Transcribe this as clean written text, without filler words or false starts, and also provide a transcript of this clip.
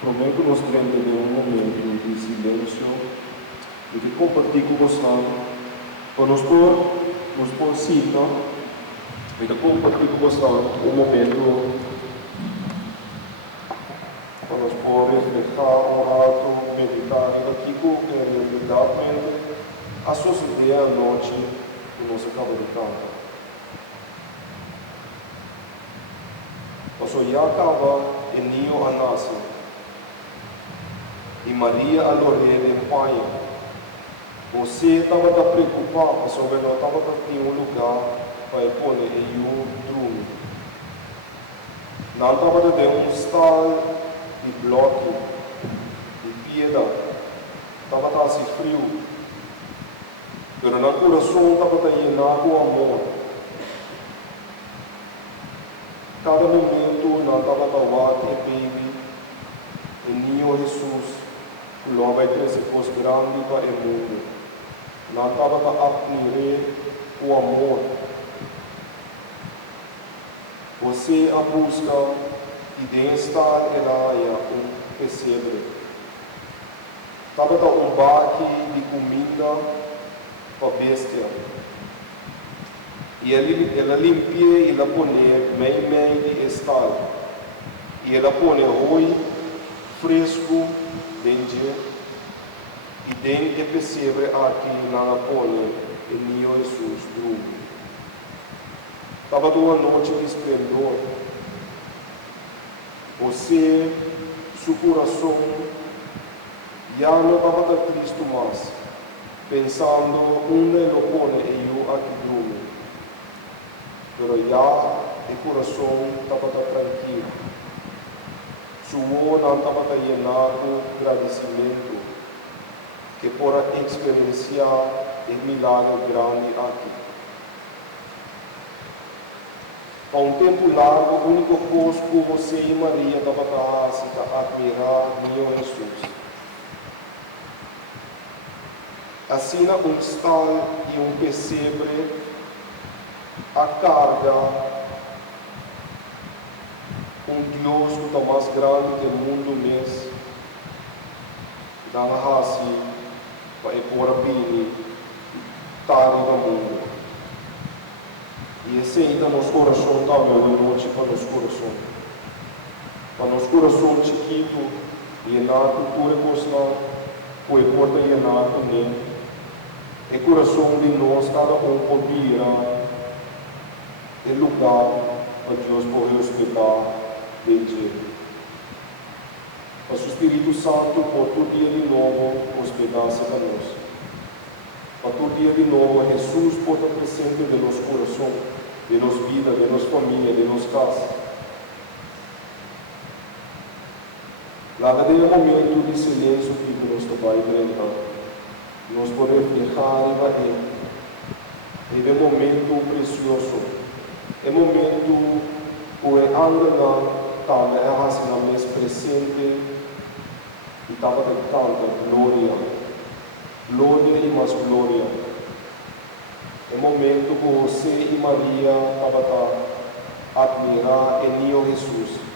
Prometo que nós queremos ter um momento de silêncio e de compartilhar com vocês, para nós por cita, e de compartilhar com vocês um momento para nós por refletir, orar, meditar, e daqui com a realidade, a sua ideia à noite, que nós acabamos de cantar. Nós já acaba em Nio a nascer. E Maria a Lorena em pai. Você estava preocupado sobre não estava ter um lugar para pôr em um drume. Não estava de um stall de bloco, de pedra. Estava assim frio. Mas no coração estava llenado com amor. Cada momento não estava a baby, o Nio Jesus. Logo vai ter esse coisa grande para o mundo. Não estava a admirar o amor. Você a busca e de estar em área pesebre. Estava um baque de comida para bestia. E ela limpia e ela põe meio de estar. E ela põe oi fresco dentro e dentro pesebre aqui na põe o Nio Jesus dorme. Estava uma noite de esplendor. Você, seu coração, já não estava triste mais, pensando onde ele põe eu aqui dorme. Mas já o coração estava tranquilo. Sua não estava llenado de agradecimento que por experienciar o milagre grande aqui. Há um tempo largo, a única coisa que você e Maria estavam a admirar é Jesus. Assim, stall e pesebre, a carga Deus que está mais grande que o mundo mesmo, dá na raça para pôr a bem tarde no mundo. E esse ainda nosso coração está de noite para nosso coração. Para nosso coração chiquito, llenar cultura costa, foi porta llenar com ele. E coração de nós, cada podia o lugar para Deus poder hospedar dentro. Para o Espírito Santo, por todo dia de novo, hospedar-se para nós. Para todo dia de novo, Jesus pode estar presente de nosso coração, de nossa vida, de nossa família, de nossa casa. Lá é um momento de silêncio que nós vai enfrentar. Nós podemos refletir em Ele. É um momento precioso. É um momento que o anjo estava mais presente e estava cantando glória. Glória e mais glória. É um momento que você e Maria estavam a admirar o Nio Jesus.